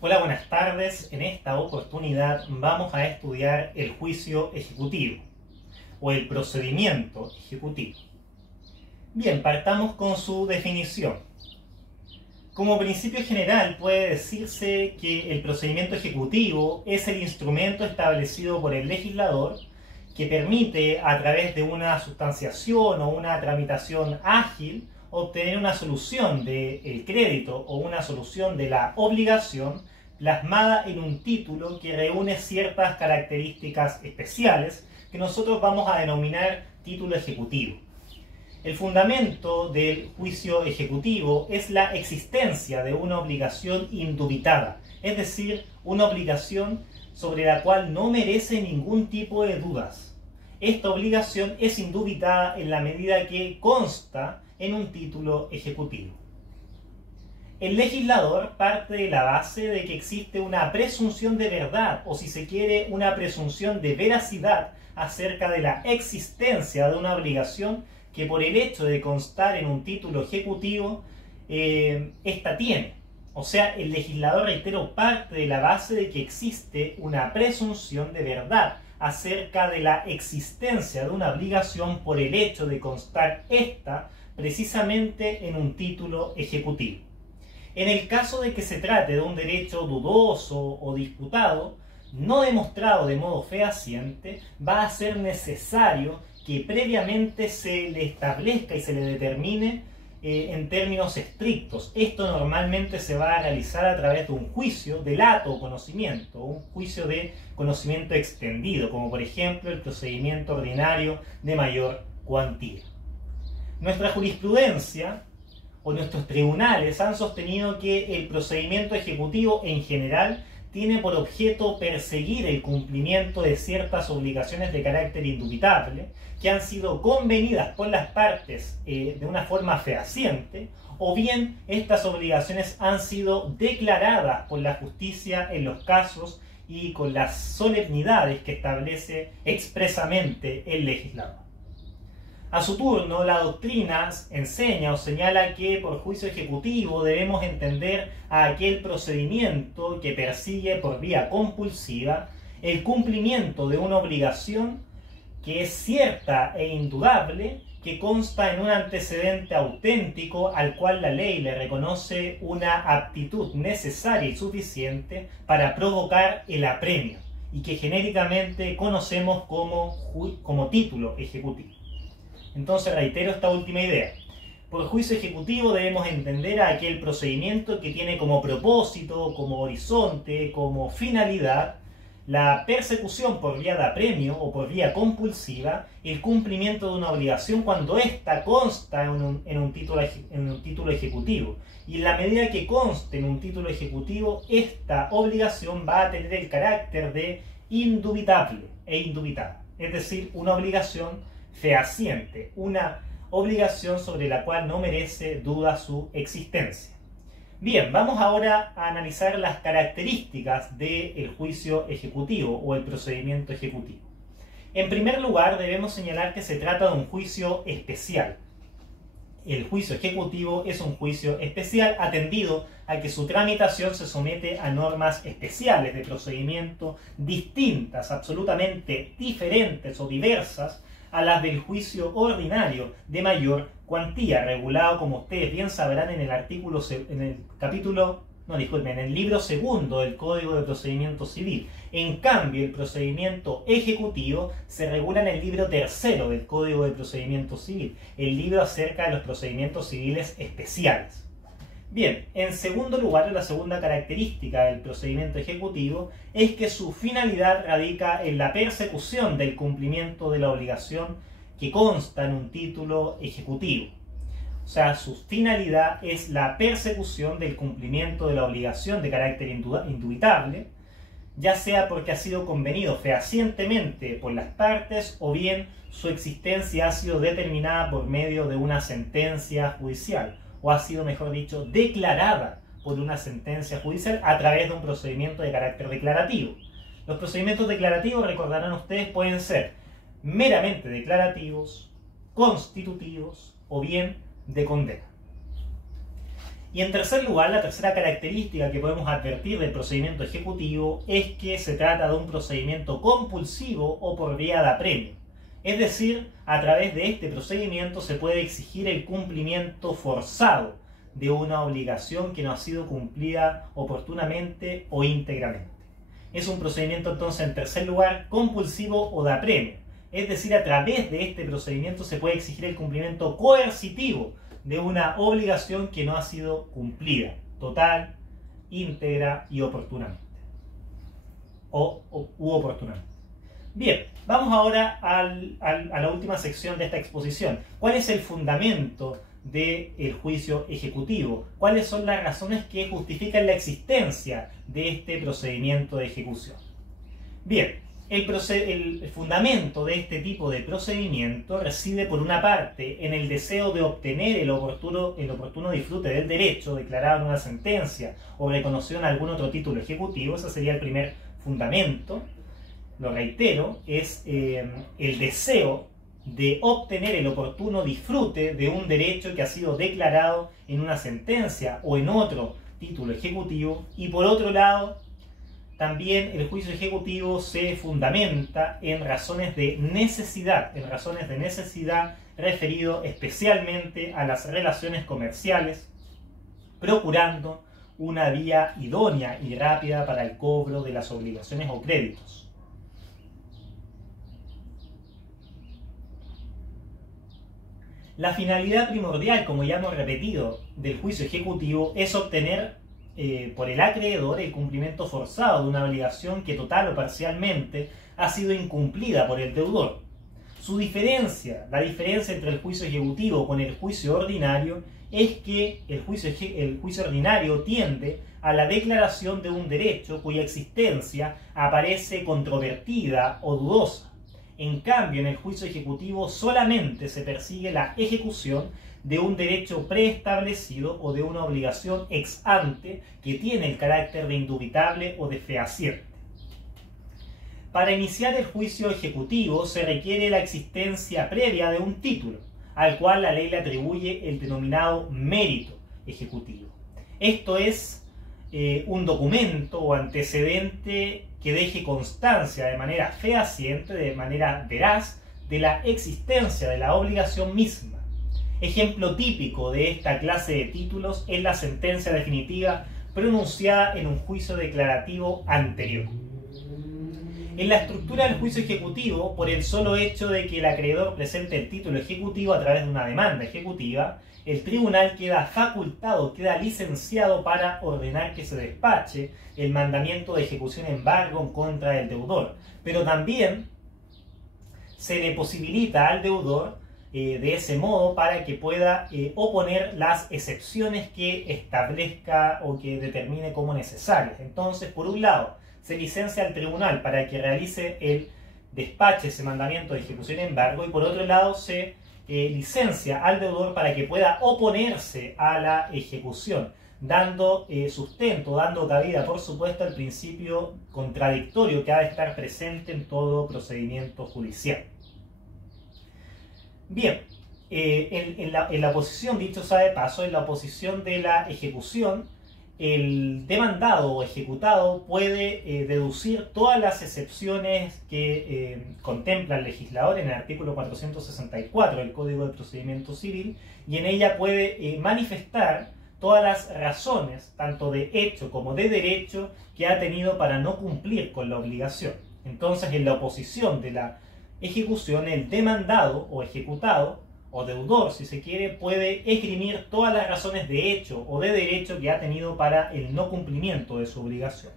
Hola, buenas tardes. En esta oportunidad vamos a estudiar el juicio ejecutivo o el procedimiento ejecutivo. Bien, partamos con su definición. Como principio general puede decirse que el procedimiento ejecutivo es el instrumento establecido por el legislador que permite, a través de una sustanciación o una tramitación ágil, obtener una solución del crédito o una solución de la obligación plasmada en un título que reúne ciertas características especiales que nosotros vamos a denominar título ejecutivo. El fundamento del juicio ejecutivo es la existencia de una obligación indubitada, es decir, una obligación sobre la cual no merece ningún tipo de dudas. Esta obligación es indubitada en la medida que consta en un título ejecutivo. El legislador parte de la base de que existe una presunción de verdad, o si se quiere, una presunción de veracidad acerca de la existencia de una obligación que por el hecho de constar en un título ejecutivo, esta tiene. O sea, el legislador, reitero, parte de la base de que existe una presunción de verdad acerca de la existencia de una obligación por el hecho de constar esta precisamente en un título ejecutivo. En el caso de que se trate de un derecho dudoso o disputado, no demostrado de modo fehaciente, va a ser necesario que previamente se le establezca y se le determine en términos estrictos. Esto normalmente se va a realizar a través de un juicio de lato o conocimiento, un juicio de conocimiento extendido, como por ejemplo el procedimiento ordinario de mayor cuantía. Nuestra jurisprudencia o nuestros tribunales han sostenido que el procedimiento ejecutivo en general tiene por objeto perseguir el cumplimiento de ciertas obligaciones de carácter indubitable que han sido convenidas por las partes de una forma fehaciente, o bien estas obligaciones han sido declaradas por la justicia en los casos y con las solemnidades que establece expresamente el legislador. A su turno, la doctrina enseña o señala que por juicio ejecutivo debemos entender a aquel procedimiento que persigue por vía compulsiva el cumplimiento de una obligación que es cierta e indudable, que consta en un antecedente auténtico al cual la ley le reconoce una aptitud necesaria y suficiente para provocar el apremio, y que genéricamente conocemos como título ejecutivo. Entonces reitero esta última idea. Por juicio ejecutivo debemos entender a aquel procedimiento que tiene como propósito, como horizonte, como finalidad, la persecución por vía de apremio o por vía compulsiva, el cumplimiento de una obligación cuando ésta consta en un título ejecutivo. Y en la medida que conste en un título ejecutivo, esta obligación va a tener el carácter de indubitable e indubitada. Es decir, una obligación fehaciente, una obligación sobre la cual no merece duda su existencia. Bien, vamos ahora a analizar las características del juicio ejecutivo o el procedimiento ejecutivo. En primer lugar, debemos señalar que se trata de un juicio especial. El juicio ejecutivo es un juicio especial atendido a que su tramitación se somete a normas especiales de procedimiento distintas, absolutamente diferentes o diversas a las del juicio ordinario de mayor cuantía, regulado, como ustedes bien sabrán, en el libro segundo del Código de Procedimiento Civil. En cambio, el procedimiento ejecutivo se regula en el libro tercero del Código de Procedimiento Civil, el libro acerca de los procedimientos civiles especiales. Bien, en segundo lugar, la segunda característica del procedimiento ejecutivo es que su finalidad radica en la persecución del cumplimiento de la obligación que consta en un título ejecutivo. O sea, su finalidad es la persecución del cumplimiento de la obligación de carácter indubitable, ya sea porque ha sido convenido fehacientemente por las partes o bien su existencia ha sido determinada por medio de una sentencia judicial, o ha sido, mejor dicho, declarada por una sentencia judicial a través de un procedimiento de carácter declarativo. Los procedimientos declarativos, recordarán ustedes, pueden ser meramente declarativos, constitutivos o bien de condena. Y en tercer lugar, la tercera característica que podemos advertir del procedimiento ejecutivo es que se trata de un procedimiento compulsivo o por vía de apremio. Es decir, a través de este procedimiento se puede exigir el cumplimiento forzado de una obligación que no ha sido cumplida oportunamente o íntegramente. Es un procedimiento entonces, en tercer lugar, compulsivo o de apremio. Es decir, a través de este procedimiento se puede exigir el cumplimiento coercitivo de una obligación que no ha sido cumplida, total, íntegra y oportunamente. U oportunamente. Bien, vamos ahora a la última sección de esta exposición. ¿Cuál es el fundamento del juicio ejecutivo? ¿Cuáles son las razones que justifican la existencia de este procedimiento de ejecución? Bien, el fundamento de este tipo de procedimiento reside por una parte en el deseo de obtener el oportuno disfrute del derecho declarado en una sentencia o reconocido en algún otro título ejecutivo. Ese sería el primer fundamento. Lo reitero, es el deseo de obtener el oportuno disfrute de un derecho que ha sido declarado en una sentencia o en otro título ejecutivo. Y por otro lado, también el juicio ejecutivo se fundamenta en razones de necesidad, referido especialmente a las relaciones comerciales, procurando una vía idónea y rápida para el cobro de las obligaciones o créditos. La finalidad primordial, como ya hemos repetido, del juicio ejecutivo es obtener por el acreedor el cumplimiento forzado de una obligación que total o parcialmente ha sido incumplida por el deudor. La diferencia entre el juicio ejecutivo con el juicio ordinario es que el juicio ordinario tiende a la declaración de un derecho cuya existencia aparece controvertida o dudosa. En cambio, en el juicio ejecutivo solamente se persigue la ejecución de un derecho preestablecido o de una obligación ex ante que tiene el carácter de indubitable o de fehaciente. Para iniciar el juicio ejecutivo se requiere la existencia previa de un título, al cual la ley le atribuye el denominado mérito ejecutivo. Esto es un documento o antecedente que deje constancia de manera fehaciente, de manera veraz, de la existencia de la obligación misma. Ejemplo típico de esta clase de títulos es la sentencia definitiva pronunciada en un juicio declarativo anterior. En la estructura del juicio ejecutivo, por el solo hecho de que el acreedor presente el título ejecutivo a través de una demanda ejecutiva, el tribunal queda facultado, queda licenciado para ordenar que se despache el mandamiento de ejecución en embargo en contra del deudor. Pero también se le posibilita al deudor de ese modo para que pueda oponer las excepciones que establezca o que determine como necesarias. Entonces, por un lado, se licencia al tribunal para que realice el despache ese mandamiento de ejecución en embargo, y por otro lado se licencia al deudor para que pueda oponerse a la ejecución, dando sustento, dando cabida, por supuesto, al principio contradictorio que ha de estar presente en todo procedimiento judicial. Bien, en la oposición, dicho sea de paso, en la oposición de la ejecución, el demandado o ejecutado puede deducir todas las excepciones que contempla el legislador en el artículo 464 del Código de Procedimiento Civil, y en ella puede manifestar todas las razones, tanto de hecho como de derecho, que ha tenido para no cumplir con la obligación. Entonces, en la oposición de la ejecución, el demandado o ejecutado, o deudor, si se quiere, puede esgrimir todas las razones de hecho o de derecho que ha tenido para el no cumplimiento de su obligación.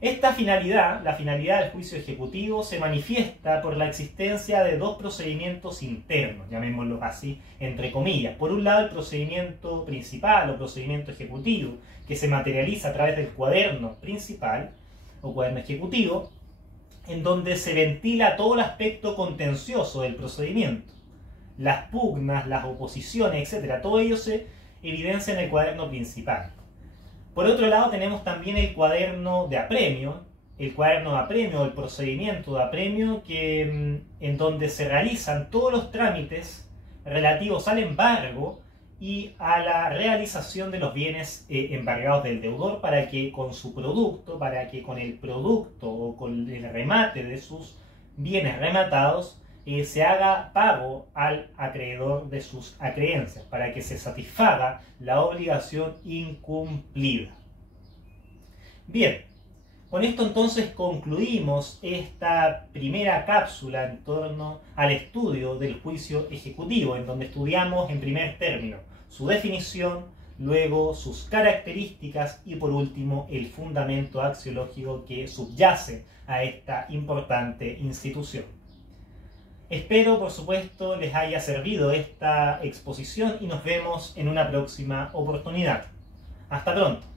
Esta finalidad, la finalidad del juicio ejecutivo, se manifiesta por la existencia de dos procedimientos internos, llamémoslos así, entre comillas. Por un lado, el procedimiento principal o procedimiento ejecutivo, que se materializa a través del cuaderno principal o cuaderno ejecutivo, en donde se ventila todo el aspecto contencioso del procedimiento. Las pugnas, las oposiciones, etc. Todo ello se evidencia en el cuaderno principal. Por otro lado, tenemos también el cuaderno de apremio, el procedimiento de apremio, en donde se realizan todos los trámites relativos al embargo y a la realización de los bienes embargados del deudor para que con su producto, para que con el producto o con el remate de sus bienes rematados se haga pago al acreedor de sus acreencias, para que se satisfaga la obligación incumplida. Bien, con esto entonces concluimos esta primera cápsula en torno al estudio del juicio ejecutivo, en donde estudiamos en primer término su definición, luego sus características y por último el fundamento axiológico que subyace a esta importante institución. Espero, por supuesto, les haya servido esta exposición y nos vemos en una próxima oportunidad. Hasta pronto.